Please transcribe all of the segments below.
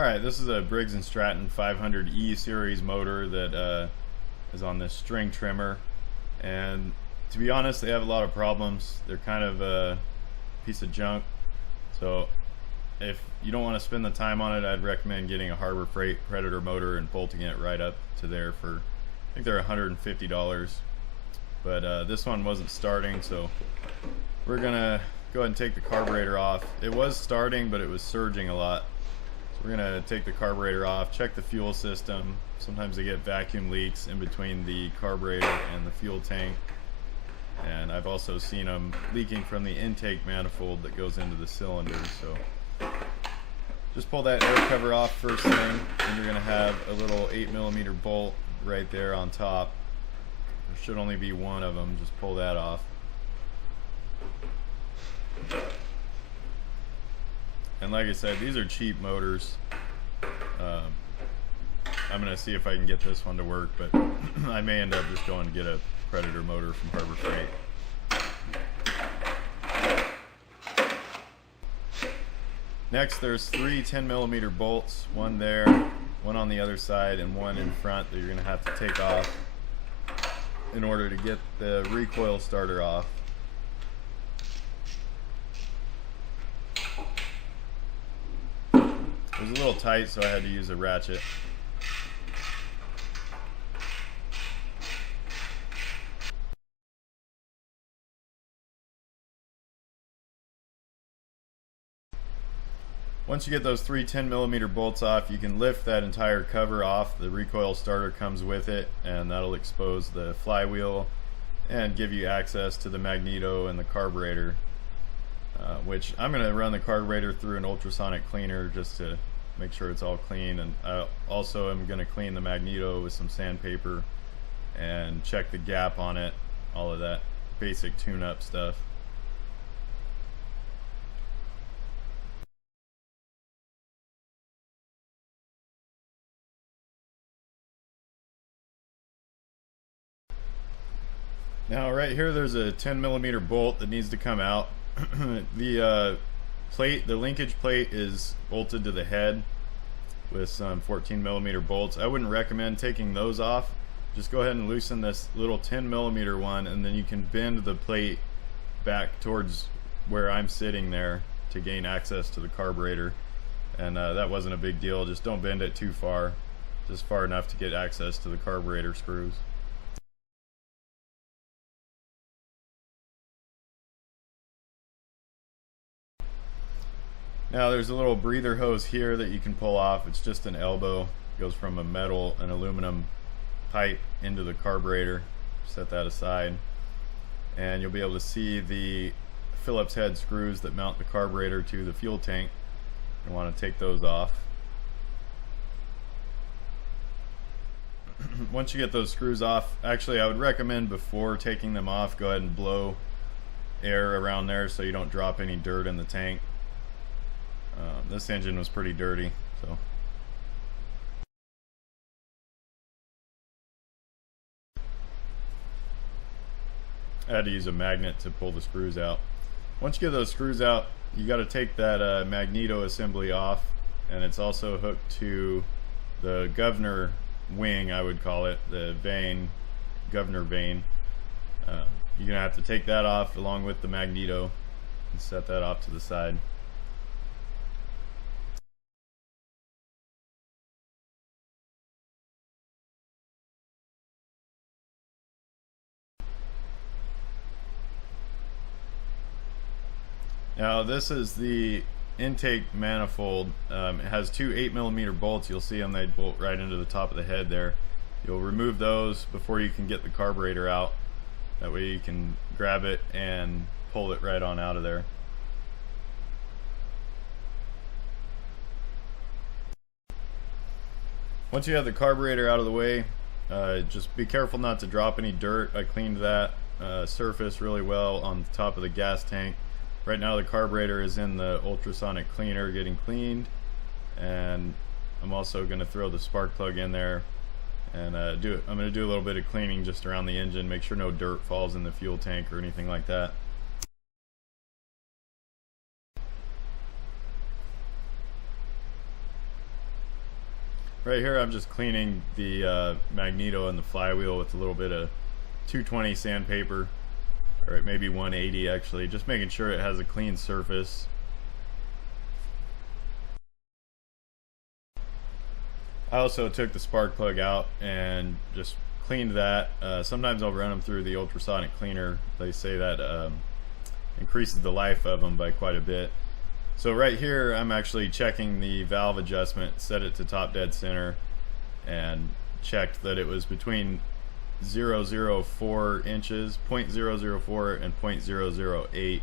Alright, this is a Briggs & Stratton 500E series motor that is on this string trimmer, and to be honest they have a lot of problems. They're kind of a piece of junk, so if you don't want to spend the time on it, I'd recommend getting a Harbor Freight Predator motor and bolting it right up to there for, I think they're $150, but this one wasn't starting, so we're gonna go ahead and take the carburetor off. It was starting, but it was surging a lot. We're going to take the carburetor off, check the fuel system. Sometimes they get vacuum leaks in between the carburetor and the fuel tank. And I've also seen them leaking from the intake manifold that goes into the cylinder. So just pull that air cover off first thing, and you're going to have a little 8mm bolt right there on top. There should only be one of them. Just pull that off. And like I said, these are cheap motors. I'm going to see if I can get this one to work, but I may end up just going to get a Predator motor from Harbor Freight. Next, there's three 10mm bolts, one there, one on the other side, and one in front that you're going to have to take off in order to get the recoil starter off. It was a little tight, so I had to use a ratchet. Once you get those three 10mm bolts off, you can lift that entire cover off. The recoil starter comes with it, and that'll expose the flywheel and give you access to the magneto and the carburetor, which I'm going to run the carburetor through an ultrasonic cleaner just to make sure it's all clean, and I also am going to clean the magneto with some sandpaper and check the gap on it, all of that basic tune-up stuff. Now right here there's a 10mm bolt that needs to come out. The linkage plate is bolted to the head with some 14mm bolts. I wouldn't recommend taking those off. Just go ahead and loosen this little 10mm one, and then you can bend the plate back towards where I'm sitting there to gain access to the carburetor. And that wasn't a big deal. Just don't bend it too far, just far enough to get access to the carburetor screws. Now there's a little breather hose here that you can pull off. It's just an elbow. It goes from an aluminum pipe into the carburetor. Set that aside, and you'll be able to see the Phillips head screws that mount the carburetor to the fuel tank. You want to take those off. Once you get those screws off, actually I would recommend before taking them off, go ahead and blow air around there so you don't drop any dirt in the tank. This engine was pretty dirty, so. I had to use a magnet to pull the screws out. Once you get those screws out, you got to take that magneto assembly off, and it's also hooked to the governor wing, I would call it, the vane, governor vane. You're going to have to take that off along with the magneto and set that off to the side. Now this is the intake manifold. It has two 8mm bolts. You'll see them, they bolt right into the top of the head there. You'll remove those before you can get the carburetor out. That way you can grab it and pull it right on out of there. Once you have the carburetor out of the way, just be careful not to drop any dirt. I cleaned that surface really well on the top of the gas tank. Right now the carburetor is in the ultrasonic cleaner getting cleaned, and I'm also going to throw the spark plug in there and I'm going to do a little bit of cleaning just around the engine, make sure no dirt falls in the fuel tank or anything like that. Right here I'm just cleaning the magneto and the flywheel with a little bit of 220 sandpaper, or maybe 180 actually, just making sure it has a clean surface. I also took the spark plug out and just cleaned that. Sometimes I'll run them through the ultrasonic cleaner. They say that increases the life of them by quite a bit. So right here I'm actually checking the valve adjustment, set it to top dead center, and checked that it was between 0.004 inches, 0.004 and 0.008,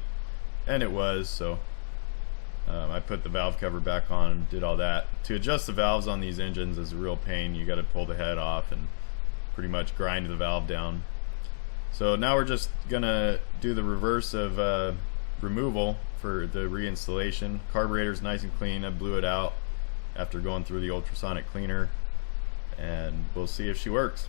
and it was. So I put the valve cover back on and did all that. To adjust the valves on these engines is a real pain. You got to pull the head off and pretty much grind the valve down. So now we're just gonna do the reverse of removal for the reinstallation. Carburetor's nice and clean. I blew it out after going through the ultrasonic cleaner, and we'll see if she works.